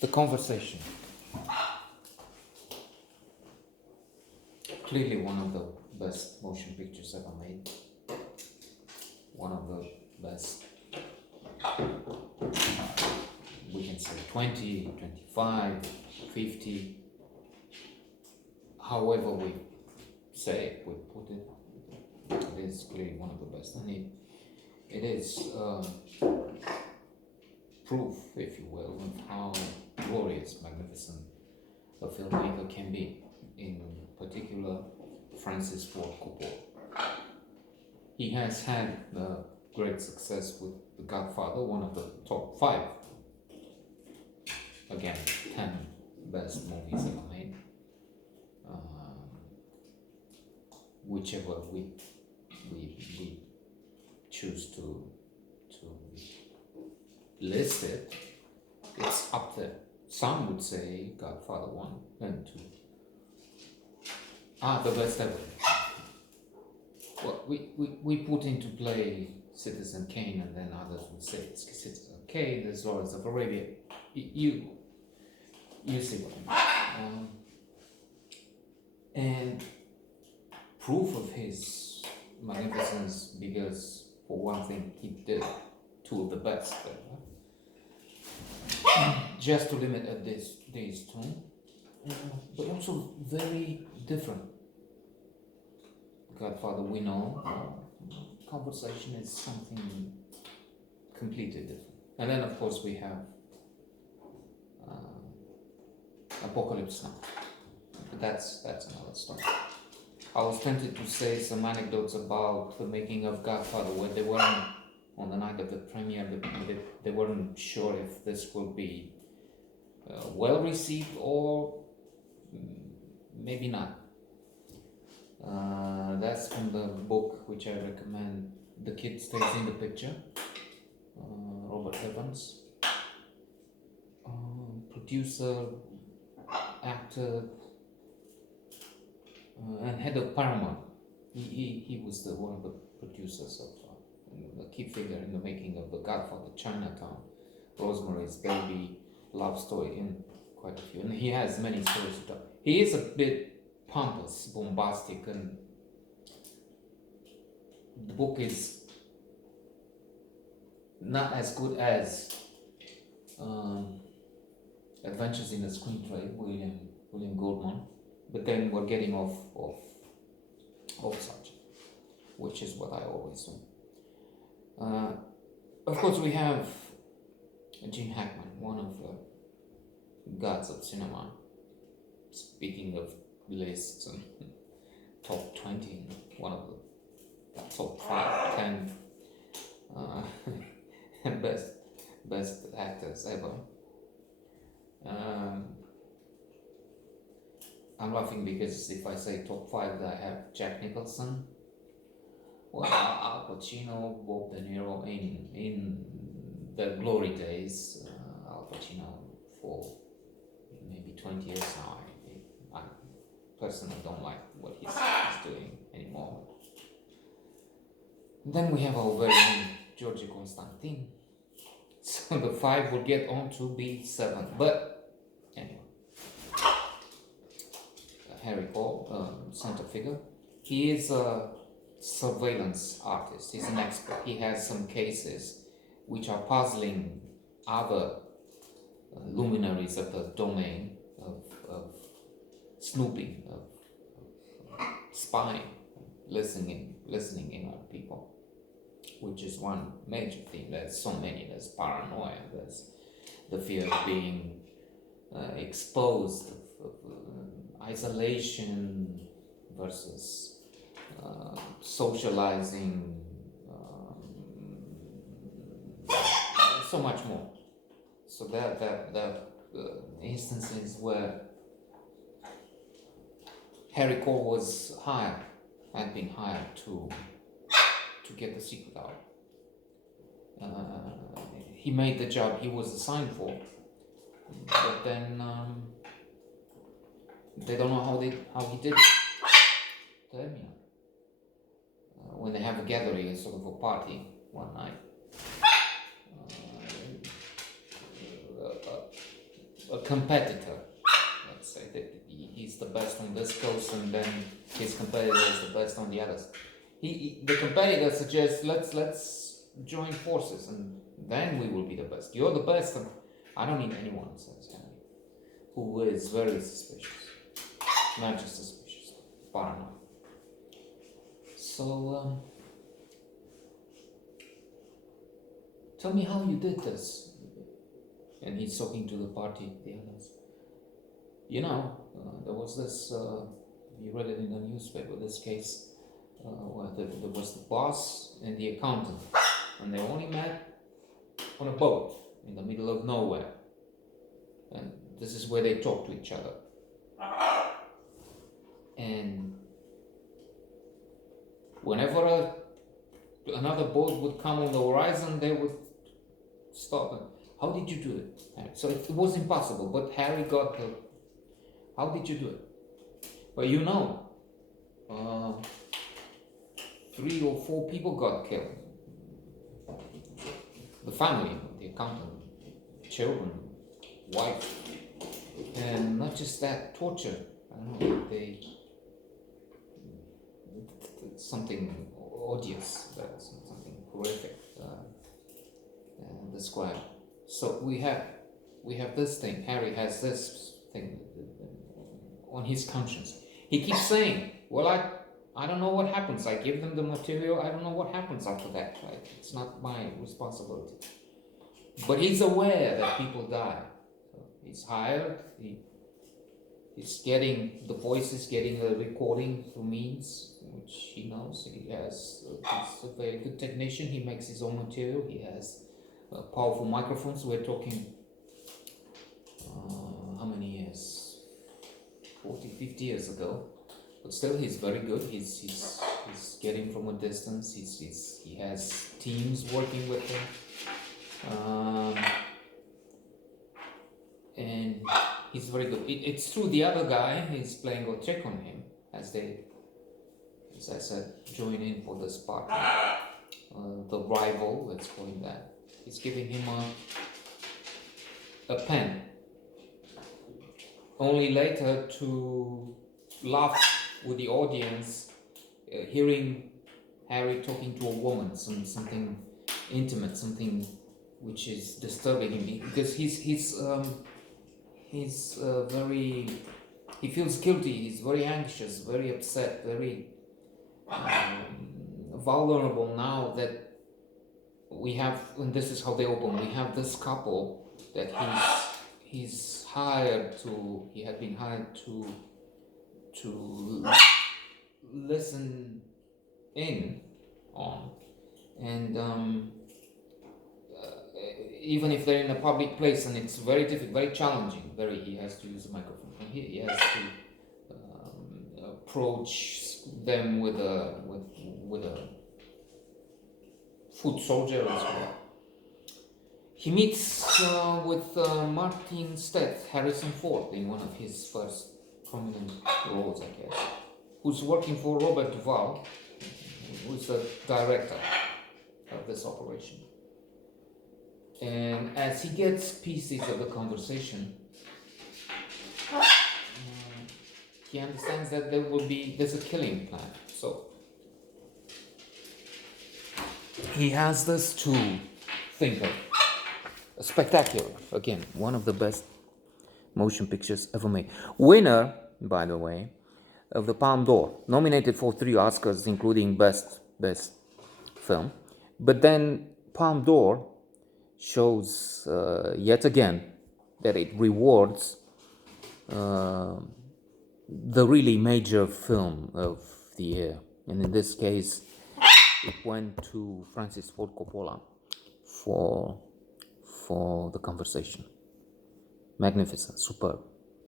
The Conversation. Clearly one of the best motion pictures ever made. One of the best, we can say 20, 25, 50, however we say it, we put it, it is clearly one of the best. And it is proof, if you will, of how glorious, magnificent a filmmaker can be, in particular Francis Ford Coppola. He has had great success with The Godfather, one of the top 5, again, 10 best movies ever made. Whichever we choose to list it, it's up there. Some would say Godfather 1 and 2 are the best ever. Well, we put into play Citizen Kane, and then others would say it's Citizen Kane, there's Lawrence of Arabia. You see what I mean. And proof of his magnificence, because for one thing he did 2 of the best. Just to limit at these 2, but also very different. Godfather, we know, Conversation is something completely different. And then of course we have Apocalypse Now. But that's another story. I was tempted to say some anecdotes about the making of Godfather, where they weren't, on the night of the premiere, they weren't sure if this will be well received or maybe not. That's from the book which I recommend, The Kid Stays in the Picture, Robert Evans. Producer, actor, and head of Paramount. He was one of the producers of the key figure in the making of The Godfather, Chinatown, Rosemary's Baby, Love Story, and quite a few. And he has many stories to tell. He is a bit pompous, bombastic, and the book is not as good as Adventures in the Screenplay, William Goldman, but then we're getting off subject, which is what I always do. Of course, we have Gene Hackman, one of the gods of cinema. Speaking of lists and top 20, one of the top 5, 10 best actors ever. I'm laughing because if I say top 5, I have Jack Nicholson, well, Al Pacino, Bob De Niro in the glory days. Al Pacino for maybe 20 years now. I personally don't like what he's doing anymore. And then we have our very own George Constantine. So the 5 will get on to be 7. But anyway, Harry Cole, center figure. He is a surveillance artist. He's an expert. He has some cases which are puzzling other luminaries of the domain of snooping, of spying, listening in on people, which is one major thing. There's so many. There's paranoia. There's the fear of being exposed, of isolation versus socializing, so much more. So there instances where Harry Cole had been hired to get the secret out. He made the job he was assigned for, but then they don't know how he did it. Terminal. When they have a gathering, a sort of a party one night, a competitor. Let's say that he's the best on this coast, and then his competitor is the best on the others. The competitor suggests let's join forces, and then we will be the best. You're the best, and I don't need anyone, says Henry, who is very suspicious, not just suspicious, paranoid. So tell me how you did this. And he's talking to the party, the others. There was this, you read it in the newspaper, this case where there was the boss and the accountant, and they only met on a boat in the middle of nowhere. And this is where they talk to each other. And whenever another boat would come on the horizon, they would stop them. How did you do it, Harry? So it was impossible, but Harry got the... How did you do it? Well, 3 or 4 people got killed. The family, the accountant, children, wife. And not just that, torture. I don't know, something odious, something horrific described. So we have this thing. Harry has this thing on his conscience. He keeps saying, well, I don't know what happens. I give them the material. I don't know what happens after that. Right? It's not my responsibility. But he's aware that people die. So he's hired. He's getting the voices, getting a recording through means, which he knows. He's a very good technician. He makes his own material. He has powerful microphones. We're talking how many years? 40, 50 years ago. But still, he's very good. He's getting from a distance. He has teams working with him, and he's very good. It's true. The other guy is playing a trick on him as they, as I said, join in for this party. The rival, let's call him that. He's giving him a pen. Only later to laugh with the audience, hearing Harry talking to a woman, something intimate, something which is disturbing him, because he feels guilty. He's very anxious, very upset, very vulnerable now that we have, and this is how they open. We have this couple that he had been hired to listen in on, and even if they're in a public place, and it's very difficult, very challenging, he has to use a microphone, and he has to approach them with a foot soldier as well. He meets with Martin Stett, Harrison Ford, in one of his first prominent roles, I guess, who's working for Robert Duvall, who's the director of this operation. And as he gets pieces of the conversation, he understands that there's a killing plan. So he has this to think of. Spectacular, again, one of the best motion pictures ever made. Winner, by the way, of the Palme d'Or, nominated for 3 Oscars, including best film. But then Palme d'Or shows yet again that it rewards the really major film of the year, and in this case, it went to Francis Ford Coppola for The Conversation. Magnificent, superb.